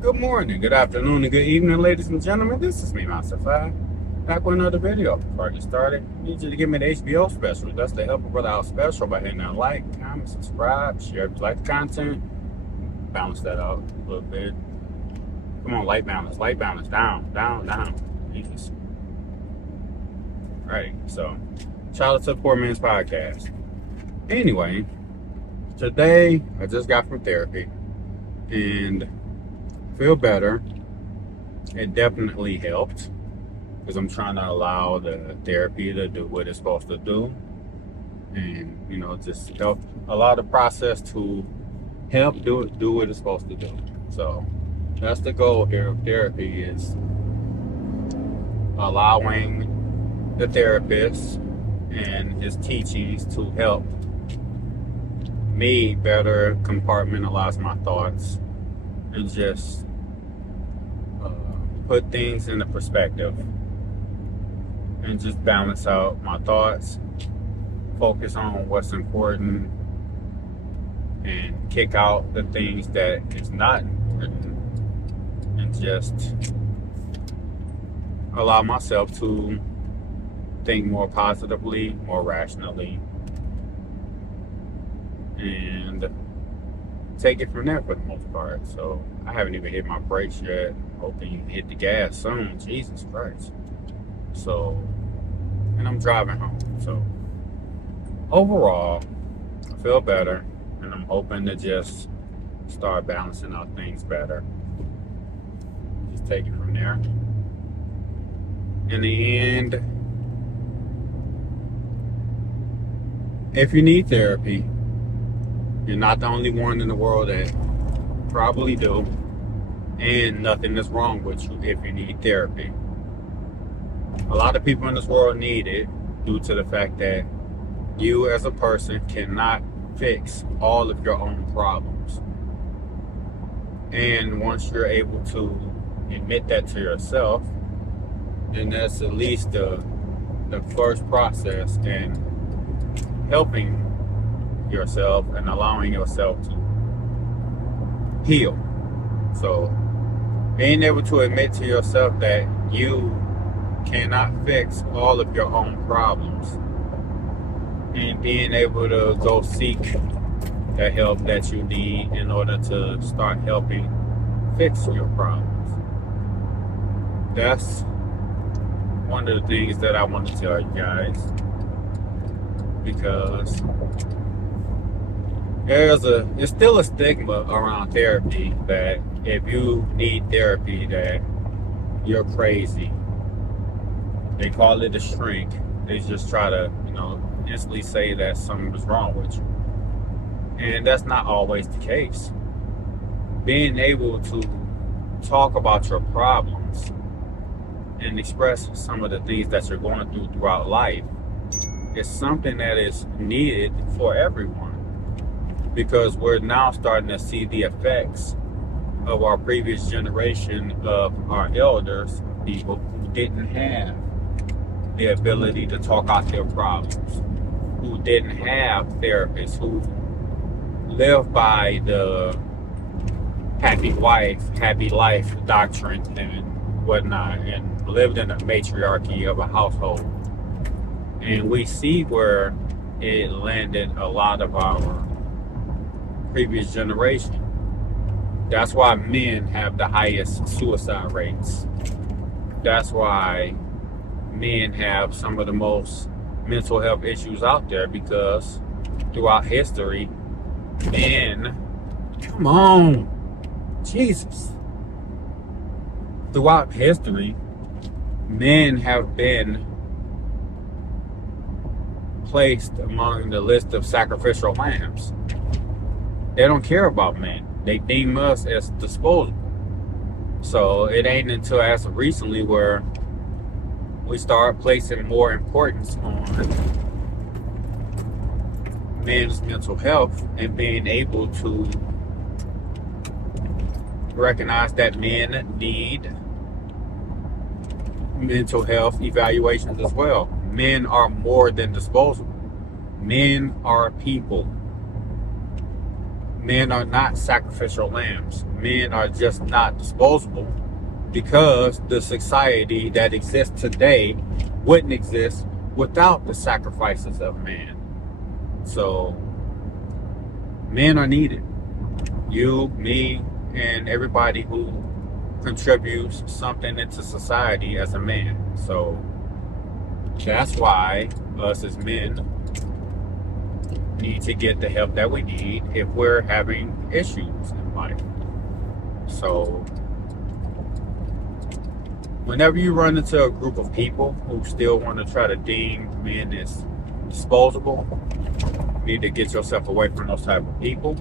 Good morning, good afternoon, and good evening, ladies and gentlemen. This is me, Master Five, back with another video. Before I get started, I need you to give me the HBO special. That's the Help a Brother Out special by hitting that like, comment, subscribe, share if you like the content. Balance that out a little bit. Come on, light balance, down, down, down. Jesus. Right, so, shout out to the Poor Man's Podcast. Anyway, today I just got from therapy and feel better. It definitely helped because I'm trying to allow the therapy to do what it's supposed to do, and just help allow the process to help do what it's supposed to do. So that's the goal here of therapy, is allowing the therapist and his teachings to help me better compartmentalize my thoughts and just put things into perspective and just balance out my thoughts, focus on what's important, and kick out the things that is not important, and just allow myself to think more positively, more rationally, and take it from there for the most part. So I haven't even hit my brakes yet. Hoping you hit the gas soon. Jesus Christ. So, and I'm driving home. So overall, I feel better, and I'm hoping to just start balancing out things better. Just take it from there. In the end, if you need therapy, you're not the only one in the world that probably do, and nothing is wrong with you if you need therapy. A lot of people in this world need it due to the fact that you as a person cannot fix all of your own problems. And once you're able to admit that to yourself, then that's at least the first process in helping yourself and allowing yourself to heal. So being able to admit to yourself that you cannot fix all of your own problems, and being able to go seek the help that you need in order to start helping fix your problems. That's one of the things that I want to tell you guys, because it's still a stigma around therapy that if you need therapy that you're crazy. They call it a shrink. They just try to, instantly say that something was wrong with you. And that's not always the case. Being able to talk about your problems and express some of the things that you're going through throughout life is something that is needed for everyone, because we're now starting to see the effects of our previous generation of our elders, people who didn't have the ability to talk out their problems, who didn't have therapists, who lived by the happy wife, happy life doctrine and whatnot, and lived in a matriarchy of a household. And we see where it landed a lot of our previous generation. That's why men have the highest suicide rates. That's why men have some of the most mental health issues out there, because throughout history, men, come on, Jesus. Throughout history, men have been placed among the list of sacrificial lambs. They don't care about men. They deem us as disposable. So it ain't until as of recently where we start placing more importance on men's mental health and being able to recognize that men need mental health evaluations as well. Men are more than disposable. Men are people. Men are not sacrificial lambs. Men are just not disposable because the society that exists today wouldn't exist without the sacrifices of man. So men are needed. You, me, and everybody who contributes something into society as a man. So that's why us as men need to get the help that we need if we're having issues in life. So whenever you run into a group of people who still want to try to deem men as disposable, you need to get yourself away from those type of people.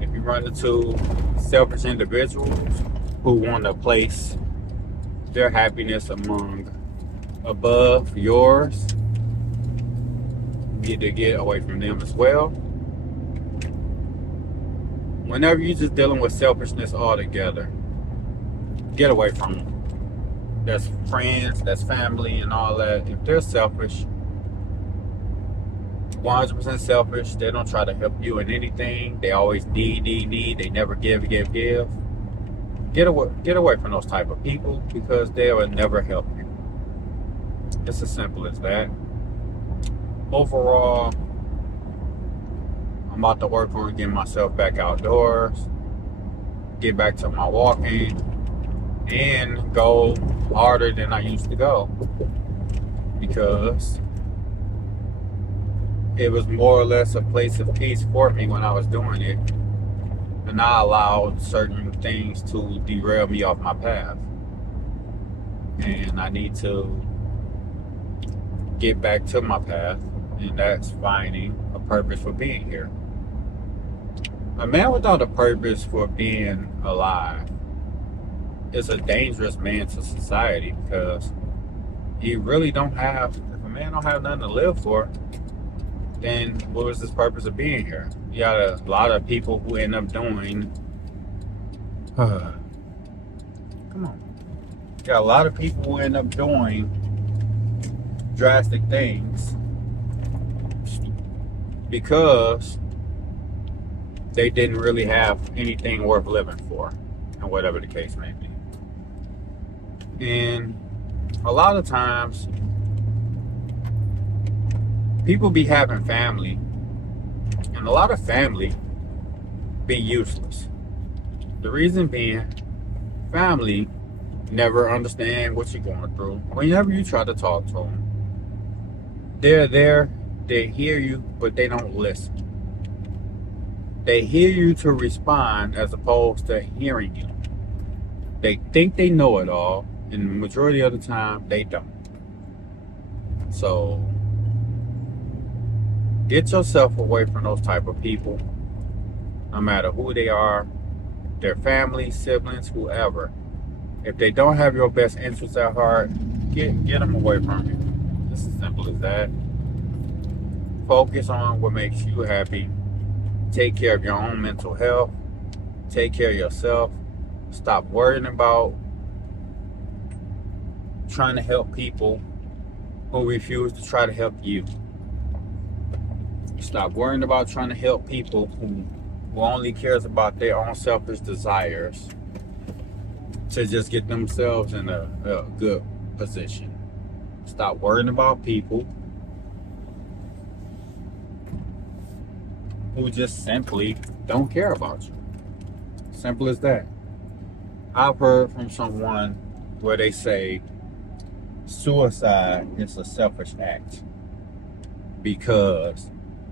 If you run into selfish individuals who want to place their happiness above yours, you need to get away from them as well. Whenever you're just dealing with selfishness altogether, get away from them. That's friends, that's family, and all that. If they're selfish, 100% selfish, they don't try to help you in anything. They always need. They never give. Get away from those type of people because they will never help you. It's as simple as that. Overall, I'm about to work on getting myself back outdoors, get back to my walking, and go harder than I used to go because it was more or less a place of peace for me when I was doing it, and I allowed certain things to derail me off my path, and I need to get back to my path, and that's finding a purpose for being here. A man without a purpose for being alive is a dangerous man to society because he really don't have, if a man don't have nothing to live for, then what was his purpose of being here? You got a lot of people who end up doing, come on. You got a lot of people who end up doing drastic things because they didn't really have anything worth living for, and whatever the case may be. And a lot of times, people be having family, and a lot of family be useless. The reason being, family never understand what you're going through. Whenever you try to talk to them, they're there, they hear you, but they don't listen. They hear you to respond as opposed to hearing you. They think they know it all, and the majority of the time, they don't. So get yourself away from those type of people, no matter who they are, their family, siblings, whoever. If they don't have your best interests at heart, get them away from you. It's as simple as that. Focus on what makes you happy. Take care of your own mental health. Take care of yourself. Stop worrying about trying to help people who refuse to try to help you. Stop worrying about trying to help people who only cares about their own selfish desires to just get themselves in a good position. Stop worrying about people who just simply don't care about you. Simple as that. I've heard from someone where they say suicide is a selfish act because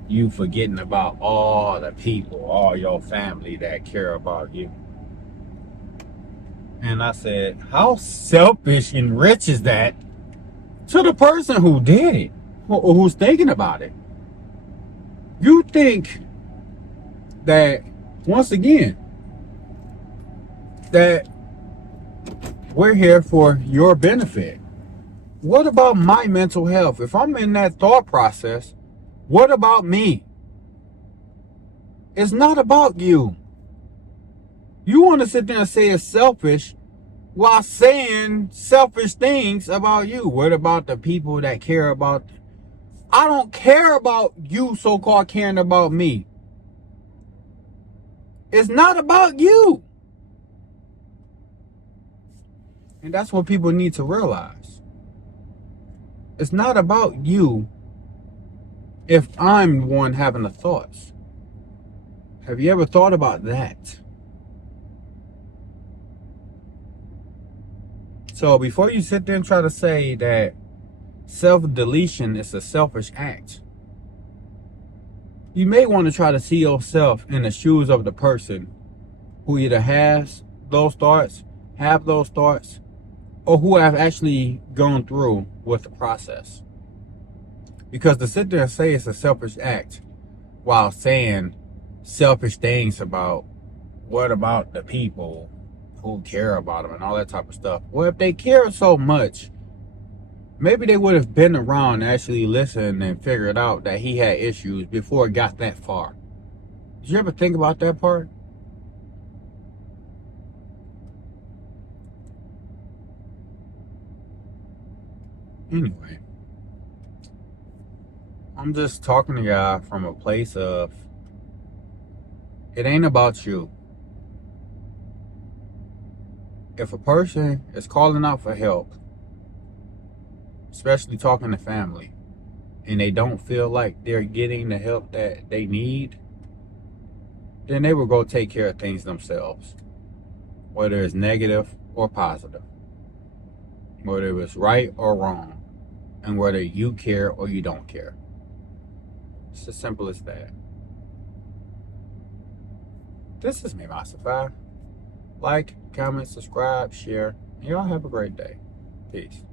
you forgetting about all the people, all your family that care about you. And I said, how selfish and rich is that to the person who did it, or who's thinking about it? You think that, once again, that we're here for your benefit. What about my mental health? If I'm in that thought process, what about me? It's not about you. You want to sit there and say it's selfish while saying selfish things about you. What about the people that care about? I don't care about you so-called caring about me. It's not about you. And that's what people need to realize. It's not about you if I'm the one having the thoughts. Have you ever thought about that? So before you sit there and try to say that self-deletion is a selfish act, you may want to try to see yourself in the shoes of the person who either has those thoughts, or who have actually gone through with the process. Because to sit there and say it's a selfish act while saying selfish things about what about the people who care about them and all that type of stuff. Well, if they care so much, maybe they would have been around and actually listened and figured out that he had issues before it got that far. Did you ever think about that part? Anyway, I'm just talking to y'all from a place of, it ain't about you. If a person is calling out for help, especially talking to family, and they don't feel like they're getting the help that they need, then they will go take care of things themselves. Whether it's negative or positive. Whether it's right or wrong. And whether you care or you don't care. It's as simple as that. This is me, Masify. Like, comment, subscribe, share. And y'all have a great day. Peace.